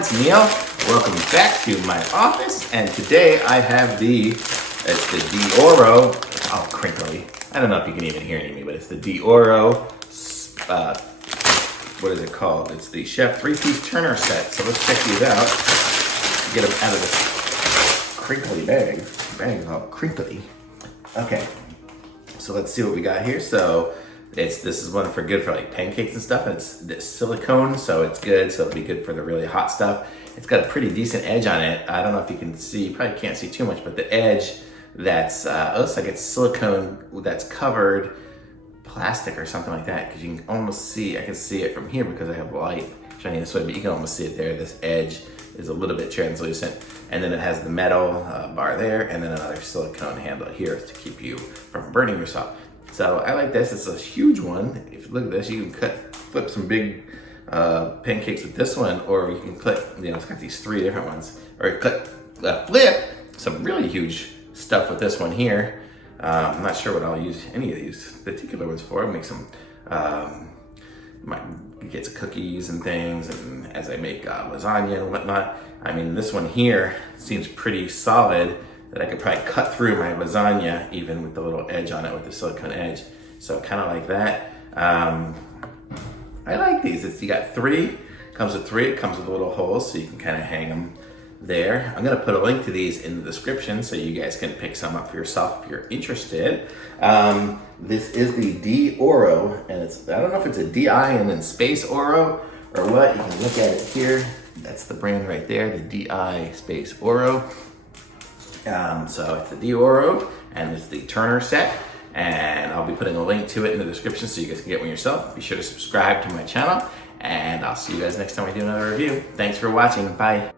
It's Neil. Welcome back to my office, and today I have the Dioro. Oh, crinkly. I don't know if you can even hear me, but it's the Dioro. What is it called? It's the Chef 3-piece turner set. So let's check these out. Get them out of this crinkly bag. The bag is all crinkly. Okay. So let's see what we got here. So this is one for good for like pancakes and stuff, and it's silicone, so it's good. So it'll be good for the really hot stuff. It's got a pretty decent edge on it. I don't know if you can see, you probably can't see too much, but the edge that's looks like it's silicone that's covered plastic or something like that, because you can almost see, I can see it from here because I have light shining this way, but you can almost see it there. This edge is a little bit translucent, and then it has the metal bar there, and then another silicone handle here to keep you from burning yourself. So I like this. It's a huge one. If you look at this, you can flip some big pancakes with this one, or you can clip, it's got these 3 different ones, or flip some really huge stuff with this one here. I'm not sure what I'll use any of these particular ones for. I'll make some, might get some cookies and things, and as I make lasagna and whatnot. I mean, this one here seems pretty solid, that I could probably cut through my lasagna even with the little edge on it, with the silicone edge. So kind of like that. I like these. You got 3, comes with 3, it comes with little holes so you can kind of hang them there. I'm gonna put a link to these in the description so you guys can pick some up for yourself if you're interested. This is the Dioro, and I don't know if it's a DI and then space Oro or what. You can look at it here. That's the brand right there, the DI space Oro. So it's the Dioro, and it's the Turner set, and I'll be putting a link to it in the description so you guys can get one yourself. Be sure to subscribe to my channel, and I'll see you guys next time we do another review. Thanks for watching. Bye.